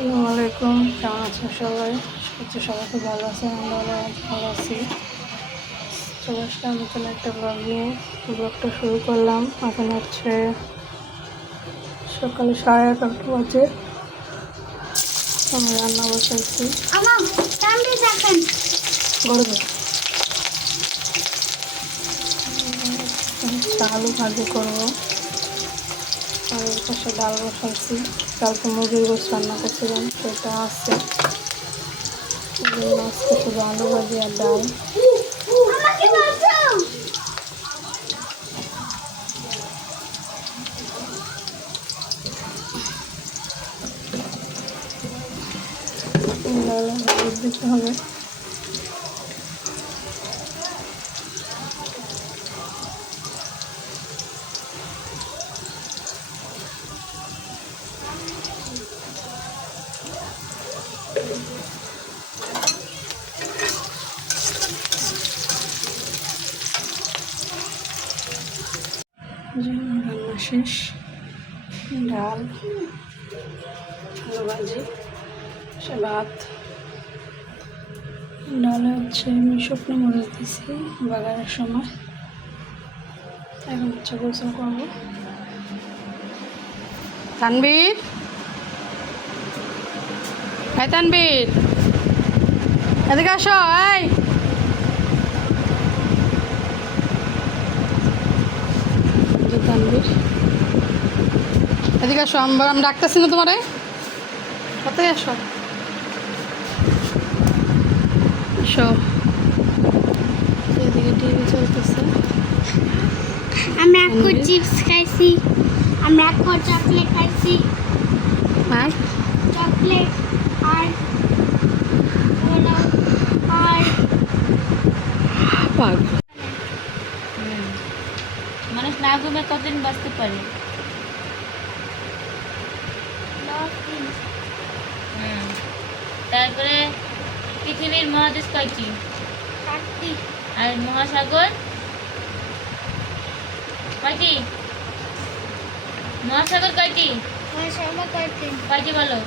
আসসালামু আলাইকুম। কেমন আছেন সবাই? হচ্ছে সবাই খুব ভালো আছেন আমরা ভালো আছি। চলে আসলাম নতুন একটা ব্লগ নিয়ে। ব্লগটা শুরু করলাম। এখন হচ্ছে সকালে সাড়ে এগারোটা বাজে। আমি রান্না বসাইছি। গরমে। আলু ভাজি করব। আর পাশে ডাল বসাইছি। কালকে মুরগির গোস রান্না করছিলাম সেটা আছে। আজকে শুধু আলু ভাজি আর ডাল। ডাল দিতে হবে। রান্না শেষ। ডাল, আলু ভাজি, সে ভাত। ডালে হচ্ছে আমি শুকনো মরিচ দিছি বাগানের সময়। এখন হচ্ছে গোসল করব। তানবীর হ্যাঁ তানবীর এদিকে আসো, এই যে তানবীর এদিকে আসো আমরা আমি ডাকতেছি না তোমারে? কোথায় আসো? আসো এদিকে টিভি চলতেছে। আমি একটা চিপস খাইছি আমি একটা চকলেট খাইছি। আর? চকলেট আর আর পাগ মানুষ না ঘুমে কতদিন বাঁচতে পারে তারপরে পৃথিবীর মহাদেশ কয়টি? আর মহাসাগর? কয়টি? মহাসাগর কয়টি? কয়টি? বলো?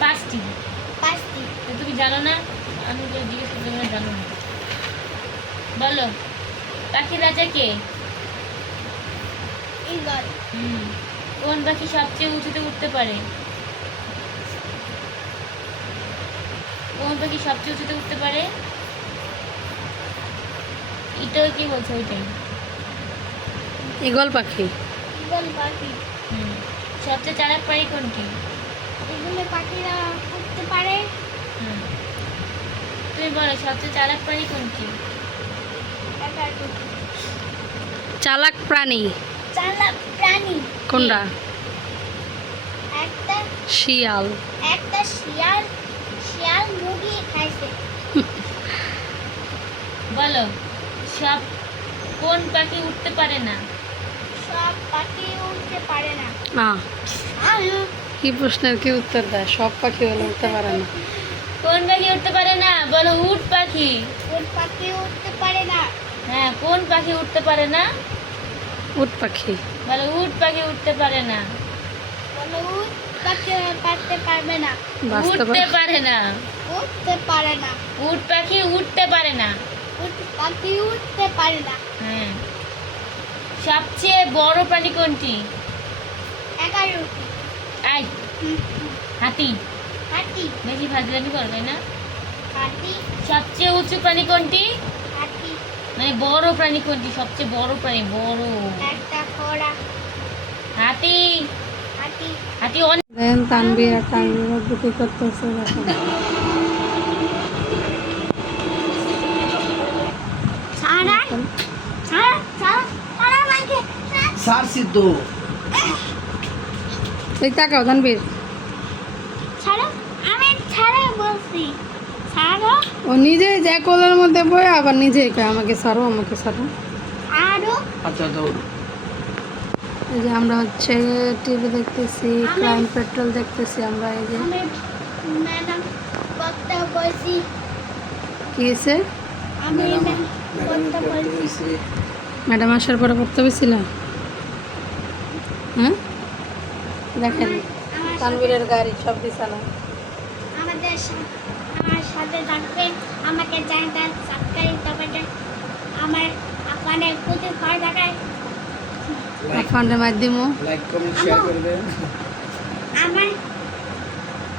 পাঁচটি। পাঁচটি। তো তুমি জানো না? আমি তো জিজ্ঞেস করতে জানো না। বলো। পাখির রাজা কে? হুম। কোন পাখি সবচেয়ে উঁচুতে উঠতে পারে? কোন পাখি সবচেয়ে উঁচুতে উঠতে পারে? এটাও কি বলছে ওইটাই ইগল পাখি। ইগল পাখি। হুম। সবচেয়ে চালাক পাখি কোনটি? এগুলো পাখিরা উঠতে পারে। হুম। তুমি বলো সবচেয়ে চালাক পাখি কোনটি? চালাক প্রাণী। চালাক প্রাণী। কোনটা? একটা শিয়াল। একটা শিয়াল শিয়াল মুরগি খাইছে। বলো সব কোন পাখি উঠতে পারে না? সব পাখি উঠতে পারে না। না কি প্রশ্নের কি উত্তর দেয়? সব পাখি হলে উঠতে পারে না। কোন পাখি উঠতে পারে না? বলো উট পাখি। উট পাখি উঠতে পারে না। হ্যাঁ কোন পাখি উঠতে পারে না? উট পাখি। বলো উট পাখি উঠতে পারে না। বলে উট পাখি পারতে পারবে না। উঠতে পারে না। উঠতে পারে না। উট পাখি উঠতে পারে না। উট পাখি উঠতে পারে না। হ্যাঁ। সবচেয়ে বড় প্রাণী কোনটি? আই হাতি। হাতি। বেশি ফাজলামি করো তাই না। হাতি। সবচেয়ে উঁচু প্রাণী কোনটি? হাতি। মানে বড় প্রাণী কোনটি সবচেয়ে বড় প্রাণী বড়। একটা ঘোড়া হাতি। হাতি। হাতি অনেক দেন তানবীর আর তানবীর দুটি করতেছে সারা সারা সারা সারা মাইকে সার সিদ্ধ। এই তাকাও তানবীর ছাড়ো আমি ছাড়া বলছি ও নিজেই যায় কোলের মধ্যে বয়ে আবার নিজেই কয় আমাকে সারো আমাকে সারো আরও? আচ্ছা তো এই যে আমরা হচ্ছে টিভি দেখতেছি ক্রাইম পেট্রোল দেখতেছি আমরা এই যে। ম্যাডাম বক্তা বলছি। কি হয়েছে? আমি বক্তা বলছি। ম্যাডাম আসার পরে পড়তে পেরেছিলাম হ্যাঁ? দেখেন তানবীরের গাড়ি সব বিছানা। আমাদের আমার সাথে থাকবে আমাকে চ্যানেলটা সাবস্ক্রাইব করবে আমার আপনার প্রতি ভয় দেখায়। আফানের মাধ্যমে। লাইক কমেন্ট শেয়ার করবেন আমার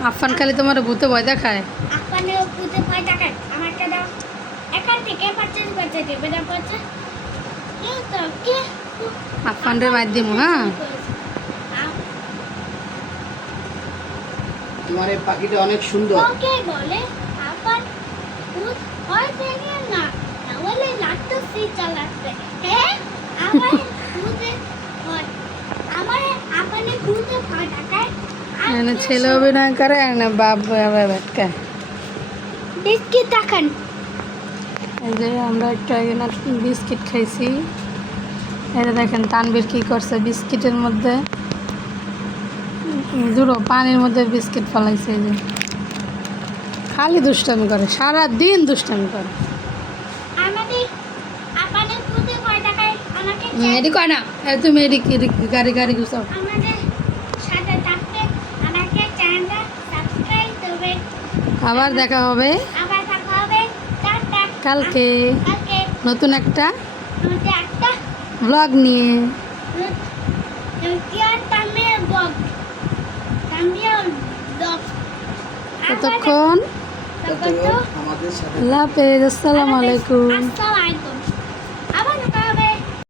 আফান খালি তোমার ভূতে ভয় দেখায়। আপনার প্রতি ভয় দেখায়। আমাকে দাও। এখান থেকে পারচেজ করতে দেবে না পড়ছে কি তো কি? আফানের মাধ্যমে হ্যাঁ। তোমার এই পাখিটা অনেক সুন্দর। ওকে বলে। ভূত ভয় দেখে না তাহলে লাট্টু চালাতে হ্যাঁ আমার ভূতে আমার আপনি ভূতে ভয় দেখায় এখানে ছেলে অভিনয় না ব্যাটকা বিস্কিট দেখান। এই যে আমরা একটু আগে না বিস্কিট খাইছি। এটা দেখেন তানবির কি করছে বিস্কিটের মধ্যে? জুড়ো পানির মধ্যে বিস্কিট ফলাইছে এই যে। খালি দুষ্টামি করে সারা দিন দুষ্টামি করে। এডি কয় না তুমি গাড়ি গাড়ি গুছাও আবার দেখা হবে। কালকে। নতুন একটা ব্লগ নিয়ে। ততক্ষণ ততক্ষণ আমাদের সাথে আল্লাহ হাফেজ। আসসালামু আলাইকুম।